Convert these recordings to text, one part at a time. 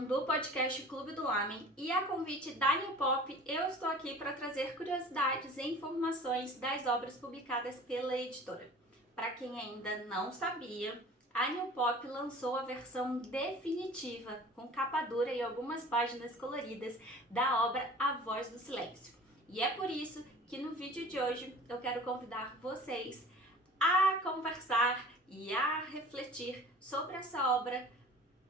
edição do podcast Clube do Lamen e a convite da New Pop, eu estou aqui para trazer curiosidades e informações das obras publicadas pela editora. Para quem ainda não sabia, a New Pop lançou a versão definitiva, com capa dura e algumas páginas coloridas, da obra A Voz do Silêncio. E é por isso que no vídeo de hoje eu quero convidar vocês a conversar e a refletir sobre essa obra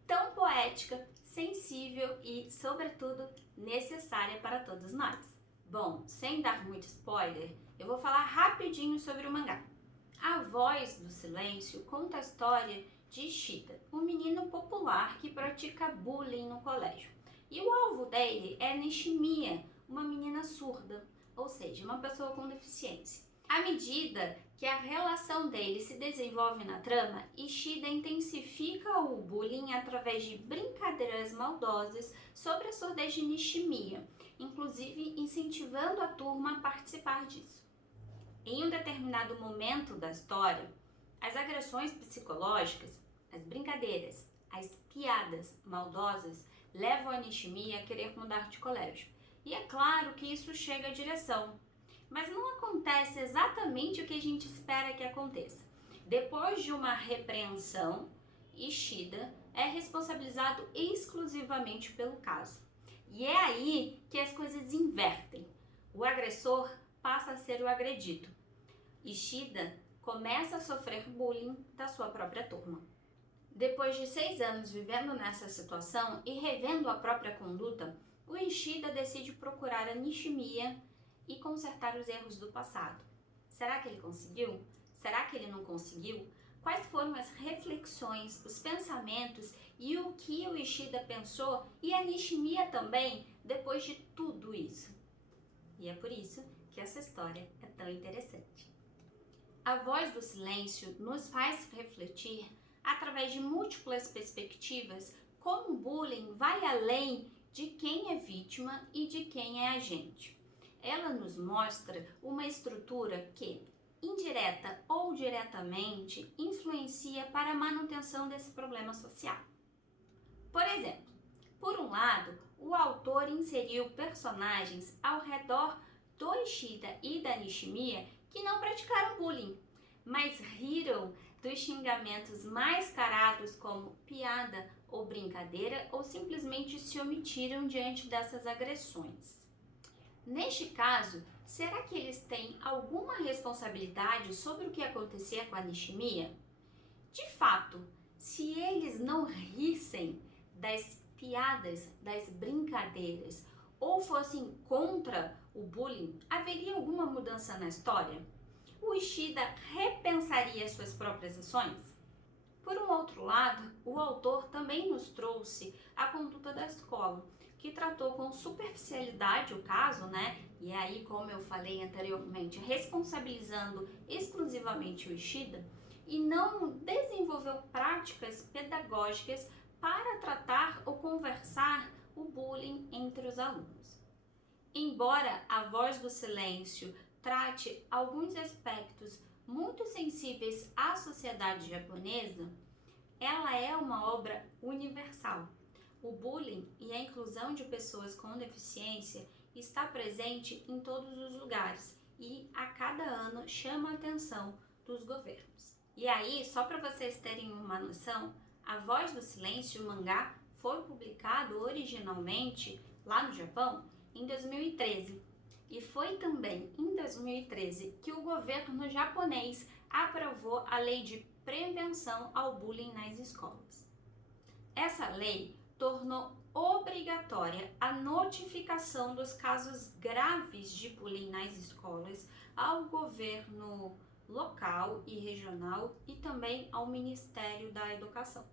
tão poética, sensível e, sobretudo, necessária para todos nós. Bom, sem dar muito spoiler, eu vou falar rapidinho sobre o mangá. A Voz do Silêncio conta a história de Ishida, um menino popular que pratica bullying no colégio. E o alvo dele é Nishimiya, uma menina surda, ou seja, uma pessoa com deficiência. À medida que a relação deles se desenvolve na trama, Ishida intensifica o bullying através de brincadeiras maldosas sobre a surdez de Nishimiya, inclusive incentivando a turma a participar disso. Em um determinado momento da história, as agressões psicológicas, as brincadeiras, as piadas maldosas levam a Nishimiya a querer mudar de colégio. E é claro que isso chega à direção. Mas não acontece exatamente o que a gente espera que aconteça. Depois de uma repreensão, Ishida é responsabilizado exclusivamente pelo caso. E é aí que as coisas invertem. O agressor passa a ser o agredido. Ishida começa a sofrer bullying da sua própria turma. Depois de 6 anos vivendo nessa situação e revendo a própria conduta, o Ishida decide procurar a Nishimiya e consertar os erros do passado. Será que ele conseguiu? Será que ele não conseguiu? Quais foram as reflexões, os pensamentos e o que o Ishida pensou e a Nishimiya também depois de tudo isso? E é por isso que essa história é tão interessante. A Voz do Silêncio nos faz refletir através de múltiplas perspectivas como o bullying vai além de quem é vítima e de quem é agente. Ela nos mostra uma estrutura que, indireta ou diretamente, influencia para a manutenção desse problema social. Por exemplo, por um lado, o autor inseriu personagens ao redor do Ishida e da Nishimiya que não praticaram bullying, mas riram dos xingamentos mascarados como piada ou brincadeira ou simplesmente se omitiram diante dessas agressões. Neste caso, será que eles têm alguma responsabilidade sobre o que acontecia com a Nishimiya? De fato, se eles não rissem das piadas, das brincadeiras ou fossem contra o bullying, haveria alguma mudança na história? O Ishida repensaria suas próprias ações? Por um outro lado, o autor também nos trouxe a conduta da escola, que tratou com superficialidade o caso, né? E aí, como eu falei anteriormente, responsabilizando exclusivamente o Ishida e não desenvolveu práticas pedagógicas para tratar ou conversar o bullying entre os alunos. Embora A Voz do Silêncio trate alguns aspectos muito sensíveis à sociedade japonesa, ela é uma obra universal. O bullying e a inclusão de pessoas com deficiência está presente em todos os lugares e a cada ano chama a atenção dos governos. E aí, só para vocês terem uma noção, A Voz do Silêncio, o mangá, foi publicado originalmente lá no Japão em 2013. E foi também em 2013 que o governo japonês aprovou a Lei de Prevenção ao Bullying nas Escolas. Essa lei tornou obrigatória a notificação dos casos graves de bullying nas escolas ao governo local e regional e também ao Ministério da Educação.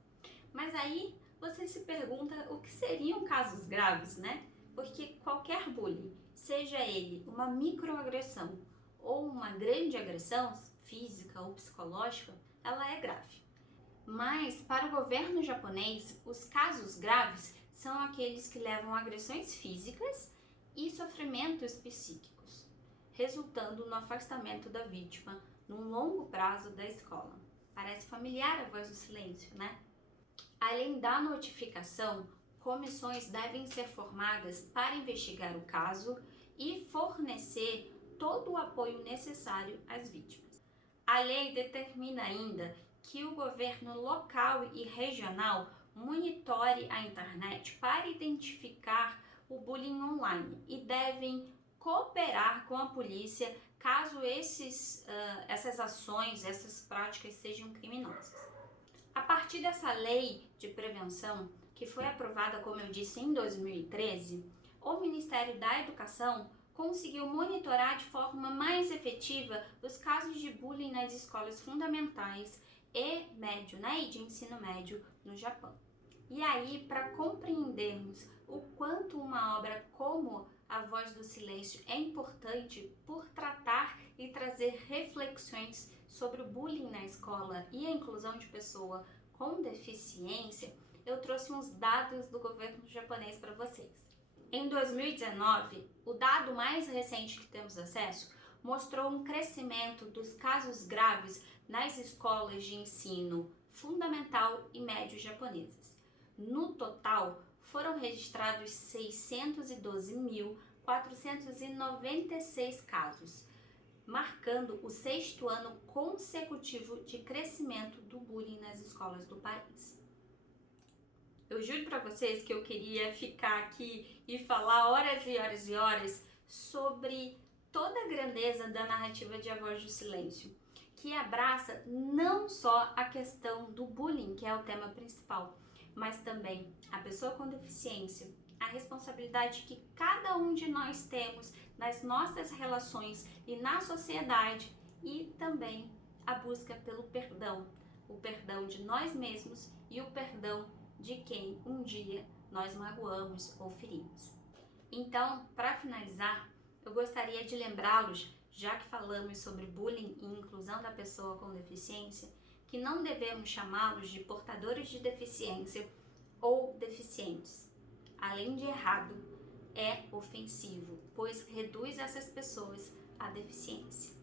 Mas aí você se pergunta o que seriam casos graves, né? Porque qualquer bullying, seja ele uma microagressão ou uma grande agressão física ou psicológica, ela é grave. Mas, para o governo japonês, os casos graves são aqueles que levam a agressões físicas e sofrimentos psíquicos, resultando no afastamento da vítima num longo prazo da escola. Parece familiar A Voz do Silêncio, né? Além da notificação, comissões devem ser formadas para investigar o caso e fornecer todo o apoio necessário às vítimas. A lei determina ainda que o governo local e regional monitore a internet para identificar o bullying online e devem cooperar com a polícia caso essas ações, essas práticas sejam criminosas. A partir dessa lei de prevenção, que foi aprovada, como eu disse, em 2013, o Ministério da Educação conseguiu monitorar de forma mais efetiva os casos de bullying nas escolas fundamentais e médio, e de ensino médio no Japão. E aí, para compreendermos o quanto uma obra como A Voz do Silêncio é importante por tratar e trazer reflexões sobre o bullying na escola e a inclusão de pessoa com deficiência, eu trouxe uns dados do governo japonês para vocês. Em 2019, o dado mais recente que temos acesso mostrou um crescimento dos casos graves nas escolas de ensino fundamental e médio japonesas. No total, foram registrados 612.496 casos, marcando o 6º ano consecutivo de crescimento do bullying nas escolas do país. Eu juro para vocês que eu queria ficar aqui e falar horas e horas e horas sobre toda a grandeza da narrativa de A Voz do Silêncio, que abraça não só a questão do bullying, que é o tema principal, mas também a pessoa com deficiência, a responsabilidade que cada um de nós temos nas nossas relações e na sociedade, e também a busca pelo perdão, o perdão de nós mesmos e o perdão de quem um dia nós magoamos ou ferimos. Então, para finalizar, eu gostaria de lembrá-los, já que falamos sobre bullying e inclusão da pessoa com deficiência, que não devemos chamá-los de portadores de deficiência ou deficientes. Além de errado, é ofensivo, pois reduz essas pessoas à deficiência.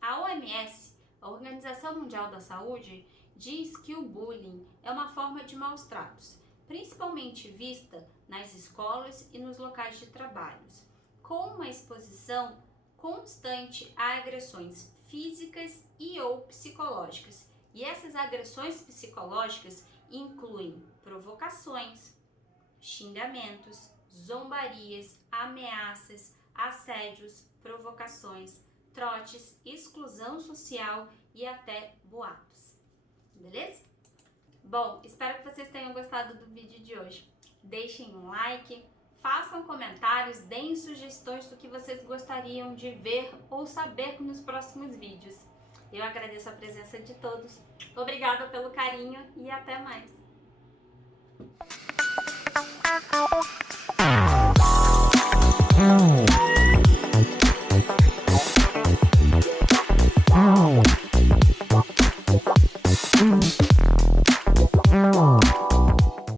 A OMS, a Organização Mundial da Saúde, diz que o bullying é uma forma de maus tratos, principalmente vista nas escolas e nos locais de trabalho, com uma exposição constante a agressões físicas e ou psicológicas. E essas agressões psicológicas incluem provocações, xingamentos, zombarias, ameaças, assédios, provocações, trotes, exclusão social e até boatos. Beleza? Bom, espero que vocês tenham gostado do vídeo de hoje. Deixem um like, façam comentários, deem sugestões do que vocês gostariam de ver ou saber nos próximos vídeos. Eu agradeço a presença de todos. Obrigada pelo carinho e até mais.